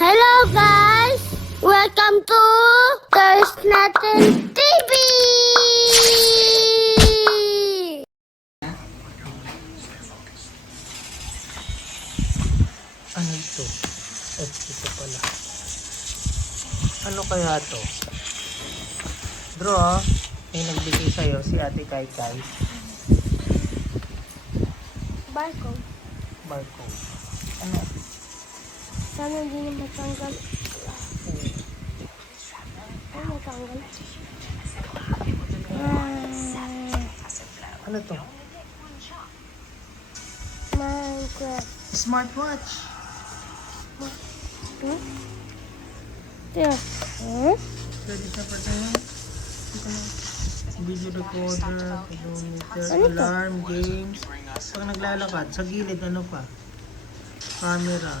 Hello guys! Welcome to There's Nothing TV! Ano ito? Ito pala. Ano kaya to? Draw, may nagbigay sa'yo si Ate Kai Kai. Barcode. Barcode. Ano? Sana hindi na matanggal. Ay, matanggal. Ano to? Minecraft. Smartwatch. There. Pwede siya pa tayo. Video recorder, pedometer, Ano to? alarm, games. Pag naglalakad, sa gilid ano pa? Camera,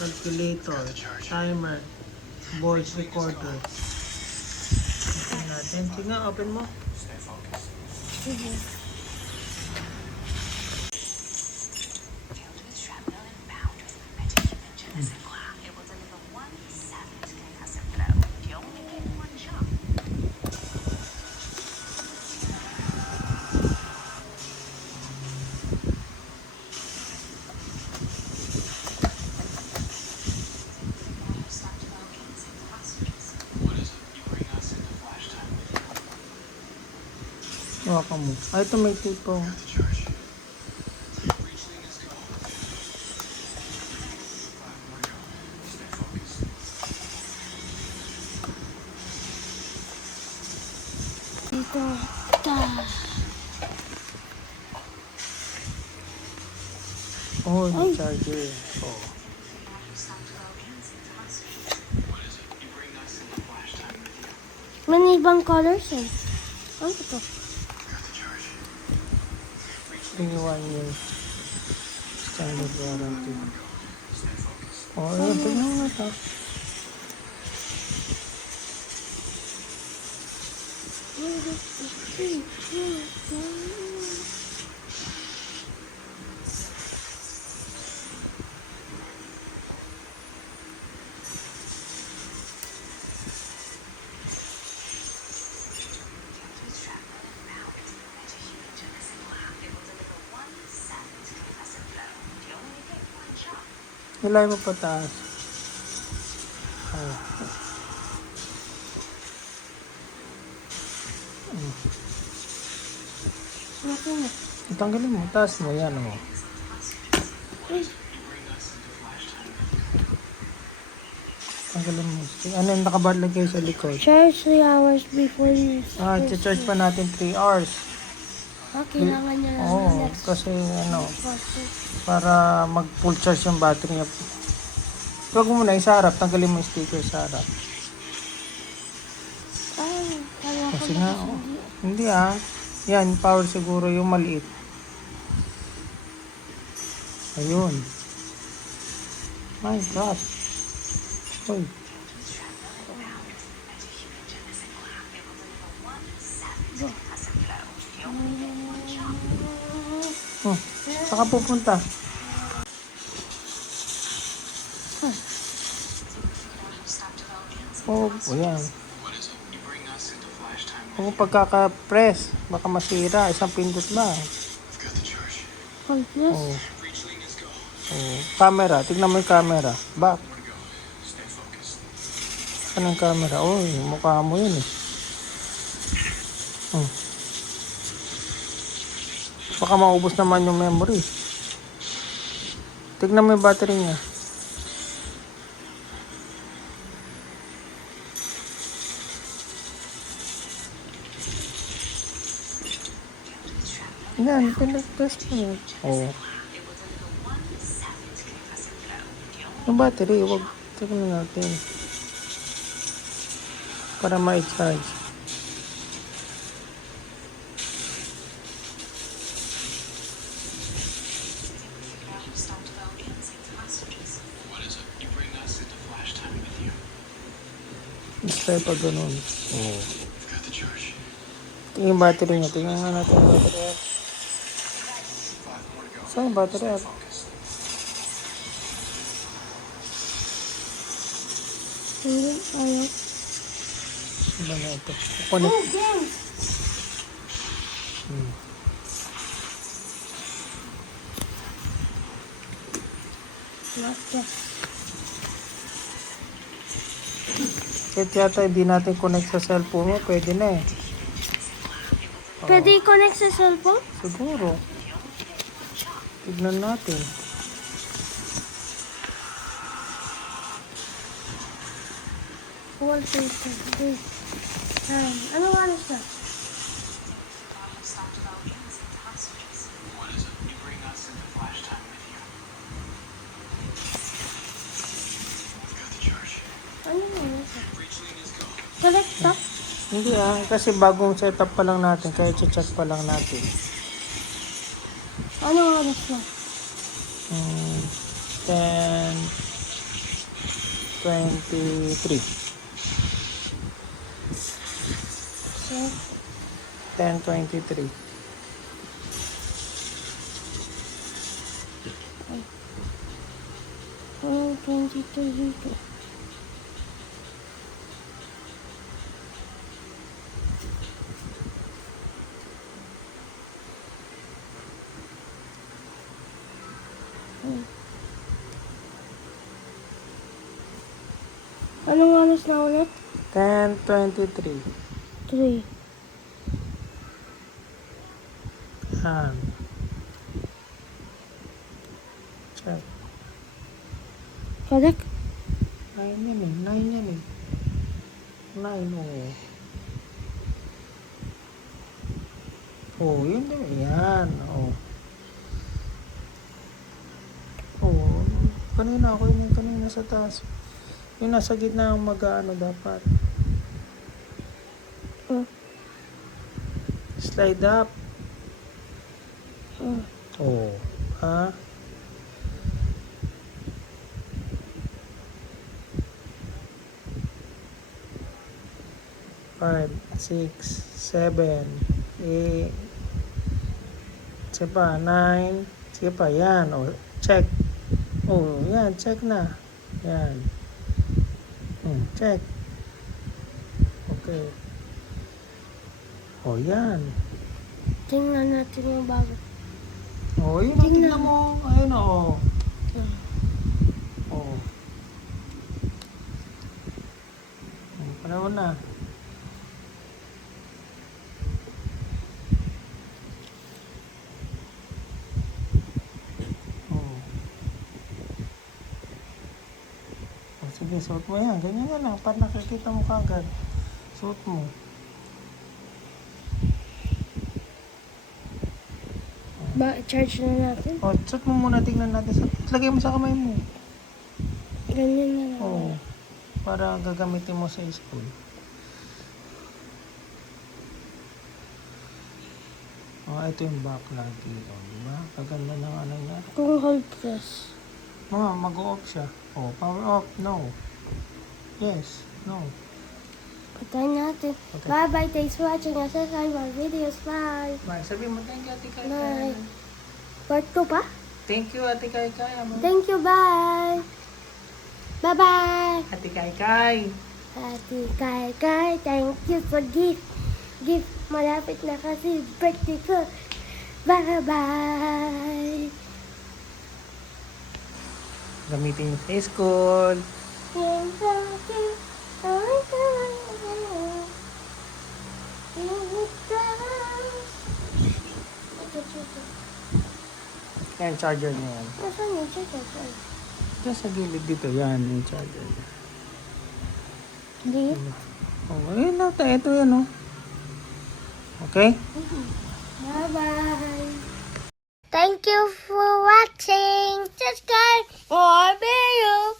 calculator, timer, voice recorder. Open natin. Sige nga, open mo. Hawakan mo. Ay, ito may tipo. Dito. Oh, Ay. yung charger. Oh. May ibang colors eh. Ano ito? Ito 1 year. Standard warranty. Oh, ayun. Tignan mo na ito. Nilay mo pa taas. Oh. Ano na? Tanggalin mo. Taas mo. Yan o. Tanggalin mo. Ano yung nakabalagay kayo sa likod? Charge 3 hours before you Charge pa natin 3 hours. kailangan niya lang Oo, kasi ano, para mag full charge yung battery niya. Huwag mo muna sa harap. Tanggalin mo yung sticker sa harap. Ay, kala ko Kasi nga, hindi Yan, power siguro yung maliit. Ayun. Minecraft. Uy. Oh, saka pupunta. Oh, yan. Kung pagkaka-press, baka masira. Isang pindot lang. Oh, yes. Oh. Oh. Camera. Tignan mo yung camera. Back. Saan ang camera? Oh, mukha mo yun eh. Oh. Baka maubos naman yung memory. Tignan mo yung battery niya. Yan, pinag-test mo yun. Oo. Yung battery, huwag tignan natin. Para ma-charge. Display pa ganun. Oo. Tingnan yung battery niya. Tingnan nga natin yung battery. Saan yung battery? Hindi, ayaw. Iba na ito. Connect. Oh, games! Hmm. Not yet. Kahit yata hindi natin connect sa cellphone mo, pwede na eh. Pwede i-connect sa cellphone? Siguro. Tignan natin. Wallpaper. Wait. Ano oras na? Ano oras na? Correct to? Hindi kasi bagong setup pa lang natin, kaya check pa lang natin. Ano oras na? 10:23. Check. 10:23. Oh, 22 dito. Anong oras na ulit? 10:23. 3. Yan. Check. Correct? 9 yan eh. 9 yan eh. 9 oh. Oh, yun din. Yan. Oh. Oh. Kanina ako yun. Kanina sa taas. Yung nasa gitna ang mag-ano dapat. Oh. Slide up. Oh. Oh. Ha? Five, 6, 7, 8. Sige pa, 9. Sige pa, yan. Oh, check. Oh, yan. Check na. Yan. Check. Okay. Oh, yan. Tingnan natin yung bago. Oh, yun. Tingnan mo. Ayun, oh. Oh. Panahon na. Sige, suot mo yan. Ganyan nga lang. Para nakikita mo kagad. Suot mo. Charge na natin. O, suot mo muna. Tingnan natin. Lagay mo sa kamay mo. Ganyan na lang. Oo. Para gagamitin mo sa school. Oh, ito yung back lagi. O, diba? Kaganda ng ano niya. Kung hold press. Mag-off siya. Oh, power off. No. Yes. No. Patayin natin. Okay. Bye-bye. Thanks for watching. Subscribe our videos. Bye. Bye. Sabi mo, thank you, Ate Kai Bye. Kai. Part 2 pa? Thank you, Ate Kai Kai. Thank you. Bye. Bye-bye. Ate Kai Kai. Ate Kai, thank you for gift. Gift, malapit na kasi birthday ko. Bye-bye. Gamitin niyo sa school. Thank you. Yan, charger niya yan. Nasaan yung charger? Diyan sa gilid dito, yan yung charger niya. Hindi. Oh, ayun na, ito yan, oh. Okay? Bye-bye. Thank you for watching. Subscribe for video.